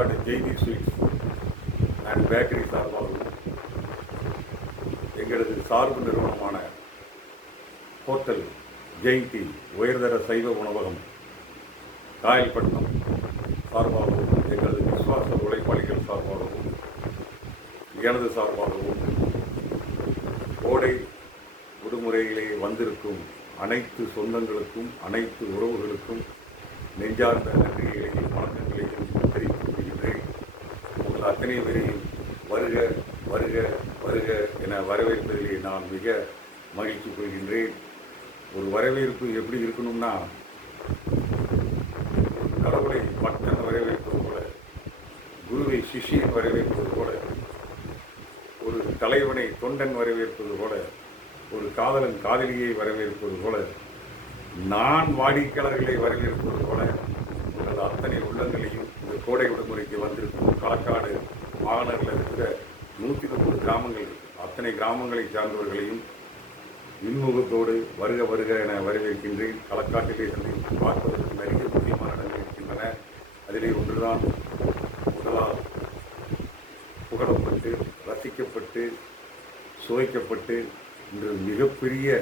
Kalakkad ஜெய்தி sweets and bakery சார்பாகவும் எங்களது சார்பு நிறுவனமான ஹோட்டல் ஜெயந்தி உயர்தர சைவ உணவகம் காயல்பட்டினம் சார்பாகவும் எங்களது விசுவாச உழைப்பாளிகள் சார்பாகவும் எனது சார்பாகவும் கோடை விடுமுறையிலே வந்திருக்கும் அனைத்து சொந்தங்களுக்கும் அனைத்து உறவுகளுக்கும் நெஞ்சார்ந்த நன்றிகளையும் வணக்கங்களையும் தெரிவித்துக் கொள்கின்றேன். உங்கள் அத்தனை பேரையும் வருக வருக வருக என வரவேற்பதிலே நான் மிக மகிழ்ச்சி கொள்கின்றேன். ஒரு வரவேற்பு எப்படி இருக்கணும்னா, கடவுளை பக்தன் வரவேற்பது போல, குருவை சிஷியன் வரவேற்பது போல, ஒரு தலைவனை தொண்டன் வரவேற்பது போல, ஒரு காதலன் காதலியை வரவேற்பது போல, நான் வாடிக்கையாளர்களை வரவேற்பது போல உங்கள் அத்தனை உள்ளங்களையும் இந்த கோடை விடுமுறைக்கு வந்திருக்கும் களக்காடு மாநகரில் இருக்கிற 130 கிராமங்கள், அத்தனை கிராமங்களை சார்ந்தவர்களையும் இன்முகத்தோடு வருக வருக என வரவேற்கின்றேன். களக்காட்டிலே சென்று பார்ப்பதற்கு நிறைய முக்கியமான இடங்கள் இருக்கின்றன. அதிலே ஒன்றுதான் முதலால் புகழப்பட்டு ரசிக்கப்பட்டு சுவைக்கப்பட்டு இன்று மிகப்பெரிய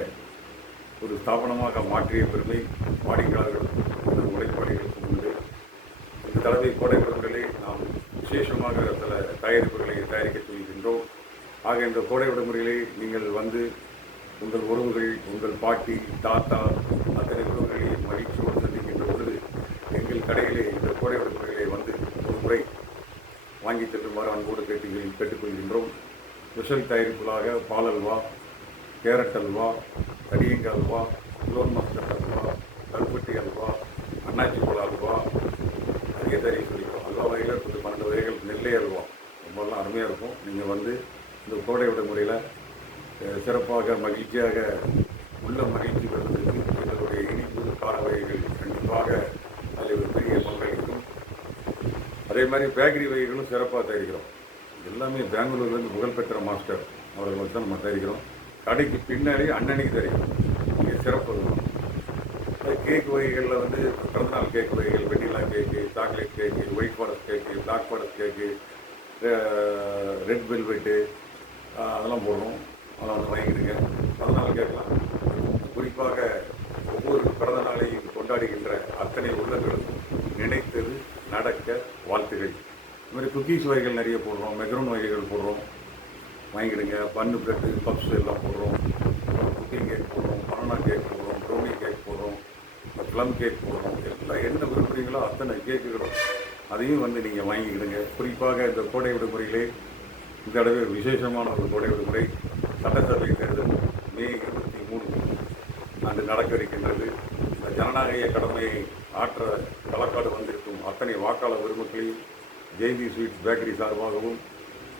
ஒரு ஸ்தாபனமாக மாற்றிய பெருமை வாடிக்கையாளர்களுக்கும் உழைப்பாளிகளுக்கும் உண்டு. இந்த தடவை கோடை விடுமுறையிலே நாம் விசேஷமாக சில தயாரிப்புகளை தயாரிக்க சொல்கின்றோம். ஆக இந்த கோடை விடுமுறையிலே நீங்கள் வந்து உங்கள் உறவுகள், உங்கள் பாட்டி, தாத்தா அத்தனை உறவுகளையும் மகிழ்ச்சியோடு சந்திக்கின்ற பொழுது எங்கள் கடையிலே இந்த கோடை விடுமுறையிலே வந்து ஒரு முறை வாங்கி செல்லுமாறு அன்போடு கேட்டுக்கொள்கின்றோம். ஸ்பெஷல் தயாரிப்புகளாக பால் அல்வா, கேரட் அல்வா, கடியங்க அல்வா, லோன் மஸ்கட் அல்வா, கருப்பட்டி அல்வா, அண்ணாச்சி பழ அல்வா, நிறைய தயாரி சொல்லிக்கிறோம். அல்வா வகையில் 12 வகைகள், நெல்லை அல்வா ரொம்பலாம் அருமையாக இருக்கும். நீங்கள் வந்து இந்த கோடை விடுமுறையில் சிறப்பாக மகிழ்ச்சியாக உள்ள மகிழ்ச்சி பெறுவதற்கு எங்களுடைய இனிப்பு கார வகைகள் கண்டிப்பாக அதில் ஒரு பெரிய பங்களிக்கும். அதே மாதிரி பேக்கரி வகைகளும் சிறப்பாக தயாரிக்கிறோம். எல்லாமே பெங்களூர்லேருந்து புகழ்பெற்ற மாஸ்டர் அவர்கள் தான் நம்ம தயாரிக்கிறோம். கடைக்கு பின்னாடி அன்னன்னைக்கு தயாரிக்கிறோம். இங்கே சிறப்பு இருக்கும். கேக் வகைகளில் வந்து பிறந்தநாள் கேக் வகைகள், vanilla cake, chocolate cake, white forest cake, black forest cake, red velvet அதெல்லாம் போடுறோம். அதெல்லாம் வந்து வாங்கிடுங்க. பிறந்தநாள் கேட்கலாம். குறிப்பாக ஒவ்வொரு பிறந்த நாளையும் கொண்டாடுகின்ற அத்தனை உள்ளங்களும் நினைத்தது நடக்க வாழ்த்துகள். இது மாதிரி குக்கீஸ் வகைகள் நிறைய போடுறோம், மெக்ரோன் வகைகள் போடுறோம், வாங்கிடுங்க. பன்னு பிரெட்டு, பப்ஸ் எல்லாம் போடுறோம். குக்கிங் கேக் போடுறோம், பனானா கேக் போடுறோம், ப்ரௌனி கேக் போடுறோம், ப்ளம் கேக் போடுறோம். எல்லாம் என்ன விரும்புகிறீங்களோ அத்தனை கேக்குகளும் அதையும் வந்து நீங்கள் வாங்கிக்கிடுங்க. குறிப்பாக இந்த கோடை விடுமுறையிலே இந்த தடவை விசேஷமான ஒரு கோடை விடுமுறை. சட்டசபை தேர்தல் மே 23 அன்று நடக்க இருக்கின்றது. இந்த ஜனநாயக கடமையை ஆற்ற களக்காடு வந்திருக்கும் அத்தனை வாக்காளர் பெருமக்களையும் ஜெயந்தி ஸ்வீட்ஸ் பேக்கரி சார்பாகவும்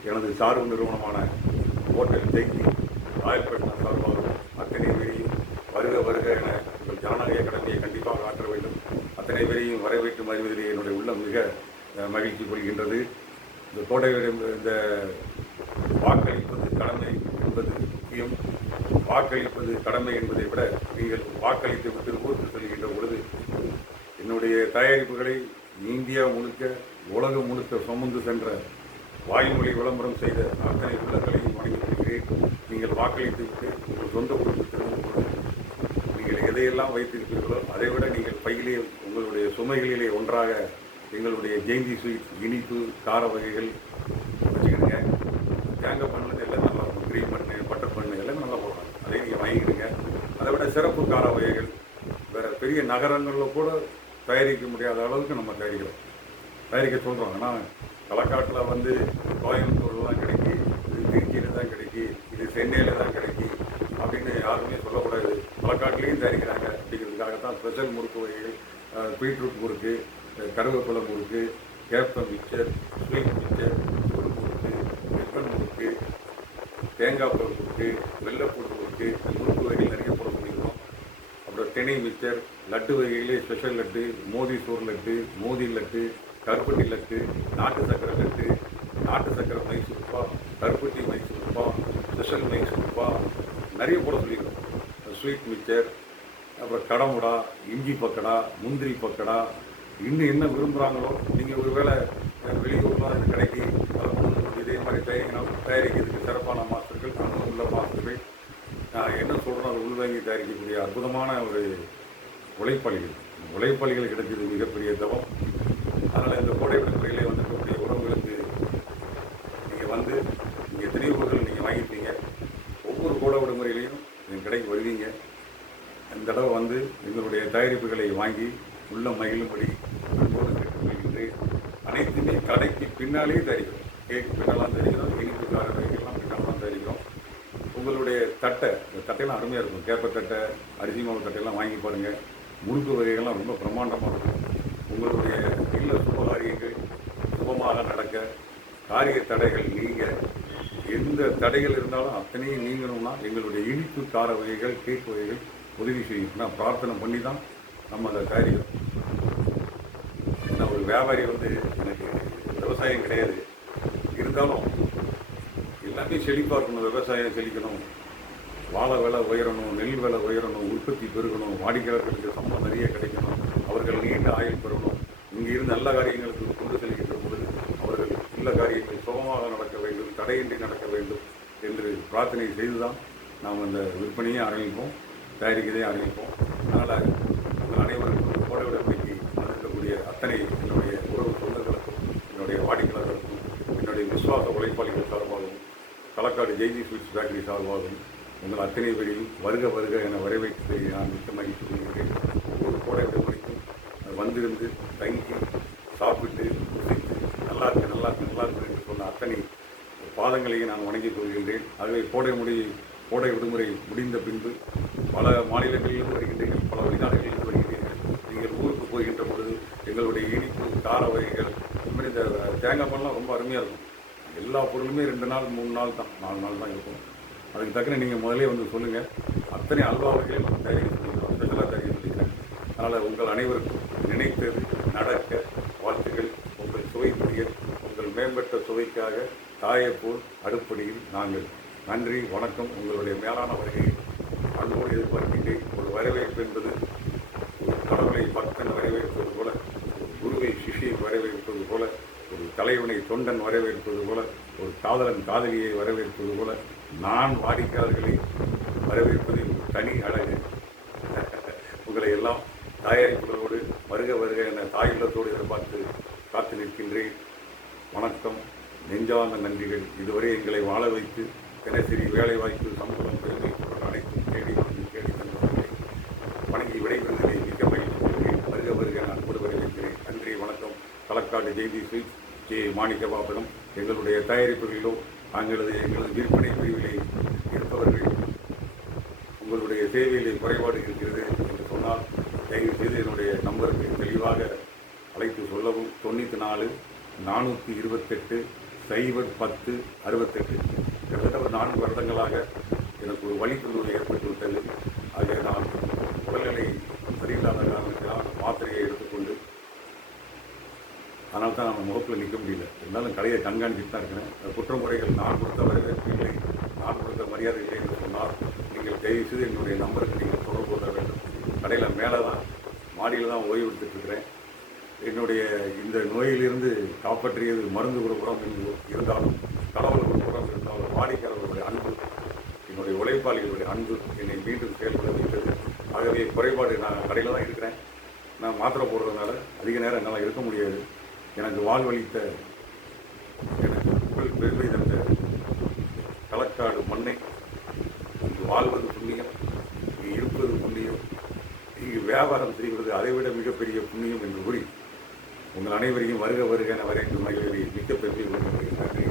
எனது சார்பு நிறுவனமான ஹோட்டல் ஜெயந்தி காயல்பட்டினம் சார்பாகவும் அத்தனை பேரையும் வருக வருக என உங்கள் ஜனநாயக கடமையை கண்டிப்பாக ஆற்ற வேண்டும். அத்தனை பேரையும் வரவேற்று மகிழ்வதிலே என்னுடைய உள்ளம் மிக மகிழ்ச்சி கொள்கின்றது. இந்த கோடை இந்த வாக்களிப்பது கடமை என்பது முக்கியம். வாக்களிப்பது கடமை என்பதை விட நீங்கள் வாக்களித்து விட்டு ஊருக்கு செல்கின்ற பொழுது என்னுடைய தயாரிப்புகளை இந்தியா முழுக்க உலகம் முழுக்க சுமந்து சென்ற வாய்மொழி விளம்பரம் செய்த அத்தனை உள்ளங்களையும் வணங்கி வருகிறேன். நீங்கள் வாக்களித்து விட்டு உங்கள் சொந்த ஊருக்கு திரும்பும் பொழுது நீங்கள் எதையெல்லாம் வைத்திருப்பீர்களோ அதை விட நீங்கள் பையிலே உங்களுடைய சுமைகளிலே ஒன்றாக எங்களுடைய ஜெயந்தி ஸ்வீட்ஸ் இனிப்பு கார வகைகள் வச்சுக்கிடுங்க. தேங்காய் பண்ணு எல்லாம் நல்லா இருக்கும். க்ரீம் பண்ணு, பட்டர் பண்ணு எல்லாம் நல்லா போடுறாங்க. அதை நீங்கள் வாங்கிக்கிடுங்க. அதை விட சிறப்பு கார வகைகள் வேறு பெரிய நகரங்களில் கூட தயாரிக்க முடியாத அளவுக்கு நம்ம தயாரிக்க சொல்கிறோம். ஆனால் களக்காட்டில் வந்து கோயம்புத்தூரில் தான் கிடைக்கி, இது திருச்சியில் தான் கிடைக்கி, இது சென்னையில் தான் கிடைக்கி அப்படின்னு யாருமே சொல்லக்கூடாது. களக்காட்டிலையும் தயாரிக்கிறாங்க அப்படிங்கிறதுக்காகத்தான் ஸ்பெஷல் முறுக்கு வகைகள், பீட்ரூட் முறுக்கு, கருவேப்பிலை முறுக்கு, கேப்பம் மிக்சர், ஸ்வீட் மிக்சர், சுடு முறுக்கு, வெப்பன் முறுக்கு, தேங்காய் பால் முறுக்கு, வெள்ளைப்பூடு முறுக்கு, முறுக்கு வகைகள் நிறைய போட சொல்லிக்கிறோம். அப்புறம் திணை மிக்சர், லட்டு வகைகளே ஸ்பெஷல் லட்டு, மோதிசூர் லட்டு, மோதி லட்டு, கருப்பட்டி லட்டு, நாட்டு சக்கரை லட்டு, நாட்டு சக்கரை மைசூர்பா, கருப்பட்டி மைசூர்பா, ஸ்பெஷல் மைசூர்பா நிறைய போட சொல்லிக்கிறோம். ஸ்வீட் மிக்சர், அப்புறம் கடமுடா, இஞ்சி பக்கடா, முந்திரி பக்கடா, இன்னும் என்ன விரும்புகிறாங்களோ, நீங்கள் ஒருவேளை வெளியூர்லாம் இந்த கடைக்கு இதே மாதிரி தயாரிக்கிறதுக்கு சிறப்பான மாஸ்டர்கள், அனுபவம் உள்ள மாஸ்டர்கள், நான் என்ன சொல்கிறேன் அதை உள்வாங்கி தயாரிக்கக்கூடிய அற்புதமான ஒரு உழைப்பாளிகள். உழைப்பாளிகள் கிடைச்சது மிகப்பெரிய தவம். அதனால் இந்த கோடை விடுமுறையிலே வந்திருக்கக்கூடிய உறவுகளுக்கு நீங்கள் வந்து நீங்கள் எத்தனையோ பொருட்கள் நீங்கள் வாங்கியிருப்பீங்க. ஒவ்வொரு கோடை விடுமுறையிலையும் என் கடைக்கு வருவீங்க. இந்த தடவை வந்து எங்களுடைய தயாரிப்புகளை வாங்கி உள்ள மகிழும்படி அன்போடு கேட்டுக்கொள்கின்றேன். அனைத்துமே கடைக்கு பின்னாலே தயாரிக்கிறோம். கேக்கு பின்னாலாம் தயாரிக்கிறோம், இனிப்பு கார வகைகள்லாம் பின்னாலாம் தயாரிக்கிறோம். உங்களுடைய தட்டை, இந்த தட்டையெல்லாம் அருமையாக இருக்கும். கேப்ப தட்டை, அரிசி மாவு தட்டையெல்லாம் வாங்கி பாருங்கள். முறுக்கு வகைகள்லாம் ரொம்ப பிரம்மாண்டமாக இருக்கும். உங்களுடைய இல்ல சுபகாரியங்கள் சுபமாக நடக்க, காரிய தடைகள் நீங்க, எந்த தடைகள் இருந்தாலும் அத்தனையும் நீங்கணும்னா எங்களுடைய இனிப்பு கார வகைகள், கேக் வகைகள் உதவி செய்யும். நான் பிரார்த்தனை பண்ணி தான் நம்ம அதை தயாரிக்கிறோம். ஏன்னா ஒரு வியாபாரி வந்து எனக்கு விவசாயம் கிடையாது, இருந்தாலும் எல்லாமே செழிப்பாக இருக்கணும். விவசாயம் செழிக்கணும், வாழை விலை உயரணும், நெல் விலை உயரணும், உற்பத்தி பெருகணும், வாடிக்கையாளர்களுக்கு சம்பளம் நிறைய கிடைக்கணும், அவர்கள் நீண்ட ஆயுள் பெறணும். இங்கே இருந்து நல்ல காரியங்களுக்கு கொண்டு செல்கின்ற பொழுது அவர்கள் நல்ல காரியங்கள் சுகமாக நடக்க வேண்டும், தடையின்றி நடக்க வேண்டும் என்று பிரார்த்தனை செய்துதான் நாம் அந்த விற்பனையை ஆரம்பிப்போம், தயாரிக்கதை ஆரம்பிப்போம். அதனால் உங்கள் அனைவருக்கும் கோடை விடுமுறைக்கு வந்திருக்கக்கூடிய அத்தனை என்னுடைய உறவு சொந்தங்களுக்கும், என்னுடைய வாடிக்கையாளர்களுக்கும், என்னுடைய விசுவாச உழைப்பாளிகள் சார்பாகவும், களக்காடு ஜெய்ஜி ஸ்வீட்ஸ் பேக்கரி சார்பாகவும் உங்கள் அத்தனை பேரையும் வருக வருக என வரவேற்று நான் மிக்க மகிழ்ச்சி கொள்கிறேன். ஒவ்வொரு கோடை விடுமுறைக்கும் வந்திருந்து தங்கி சாப்பிட்டு ருசித்து நல்லா இருக்கு நல்லா இருக்கு நல்லா இருக்கு என்று சொன்ன அத்தனை பாதங்களையும் நான் வணங்கிக் கொள்கின்றேன். ஆகவே கோடை விடுமுறை முடிந்த பின்பு பல மாநிலங்களிலிருந்து வருகின்றீர்கள், பல வெளிநாடுகளிலிருந்து வருகின்றீர்கள். நீங்கள் ஊருக்கு போகின்ற பொழுது எங்களுடைய இனிப்பு கார வகைகள், உண்மையில் இந்த தேங்காய் பால்லாம் ரொம்ப அருமையாக இருக்கும். எல்லா பொருளுமே 2 நாள் 3 நாள் தான், 4 நாள் தான் இருக்கும். அதுக்கு தக்கன நீங்கள் முதலே வந்து சொல்லுங்கள். அத்தனை அல்வா வகைகள் நம்ம தயாரிக்க சொல்லிக்கிறோம், ஸ்பெஷலாக தயாரிக்க சொல்லிக்கிறேன். அதனால் உங்கள் அனைவருக்கும் நினைத்தது நடக்க வாழ்த்துக்கள். உங்கள் சுவை பிரியர், உங்கள் மேம்பட்ட சுவைக்காக தாயைப்போல் அடுப்படியில் நாங்கள். நன்றி, வணக்கம். உங்களுடைய மேலான வருகையை அன்போடு எதிர்பார்க்கின்றேன். ஒரு வரவேற்பு என்பது ஒரு கடவுளை பக்தன் வரவேற்பது போல, ஒரு குருவை சிஷியை வரவேற்பது போல, ஒரு தலைவனை தொண்டன் வரவேற்பது போல, ஒரு காதலன் காதலியை வரவேற்பது போல, நான் வாடிக்கையாளர்களை வரவேற்பதில் தனி அழகு. உங்களை எல்லாம் தயாரிப்புகளோடு வருக வருக என தாயுள்ளத்தோடு எதிர்பார்த்து காத்து நிற்கின்றேன். வணக்கம், நெஞ்சார்ந்த நன்றிகள். இதுவரை எங்களை வாழ வைத்து தினசரி வேலைவாய்ப்பு, சமூகம், பெருமை அனைத்தும் தேடி தந்தவர்களை வணங்கி விடைபெறுவதை மிக்க மகிழ்ச்சி. வருக வருக என அன்போடு வரவேற்கிறேன். நன்றி, வணக்கம். Kalakkad JP sweets, J Manikkapapuram. எங்களுடைய தயாரிப்புகளிலோ எங்களது விற்பனை பிரிவிலே இருப்பவர்கள் உங்களுடைய சேவையிலே குறைபாடு இருக்கிறது என்று சொன்னால் தயவு செய்து என்னுடைய நம்பருக்கு தெளிவாக அழைத்து சொல்லவும். 94 428 010 68. கிட்டத்தட்ட ஒரு 4 வருடங்களாக எனக்கு ஒரு வழித்துணர்வு ஏற்பட்டுவிட்டது. ஆக நான் உடல்நிலை சரியில்லாத காரணத்தினால் மாத்திரையை எடுத்துக்கொண்டு, அதனால தான் நம்ம முகப்பில் நிற்க முடியல. இருந்தாலும் கடையை கண்காணிச்சுட்டு தான் இருக்கிறேன். குற்றமுறைகள் நான் கொடுத்த வரவேற்பு இல்லை, நான் கொடுத்த மரியாதை இல்லை என்று சொன்னால் நீங்கள் தயவு செய்து என்னுடைய நம்பருக்கு நீங்கள் தொடர்பு கொள்ள வேண்டும். கடையில் மேலே தான், மாடியில் தான் ஓய்வு எடுத்துகிட்ருக்கிறேன். என்னுடைய இந்த நோயிலிருந்து காப்பாற்றியது மருந்து ஒரு புறம் இருந்தாலும், கடவுள் ஒரு புறம் இருந்தாலும், வாடிக்கையாளர்களுடைய அன்பு, என்னுடைய உழைப்பாளிகளுடைய அன்பு என்னை மீண்டும் செயல்பட வைத்தது. ஆகவே குறைபாடு, நான் கடையில் தான் இருக்கிறேன். நான் மாத்திரை போடுறதுனால அதிக நேரம் என்னால் இருக்க முடியாது. எனக்கு வாழ்வளித்த, எனக்கு புகழ் பெருமை தந்த களக்காடு மண்ணை, இங்கு வாழ்வது புண்ணியம், இங்கு இருப்பது புண்ணியம், இங்கு வியாபாரம் செய்வது அதைவிட மிகப்பெரிய புண்ணியம் என்று கூறி உங்கள் அனைவரையும் வருக வருக என வரவேற்கும் மகிழ்ச்சியை மிக்க பெருமை கொள்கிறேன். நன்றி.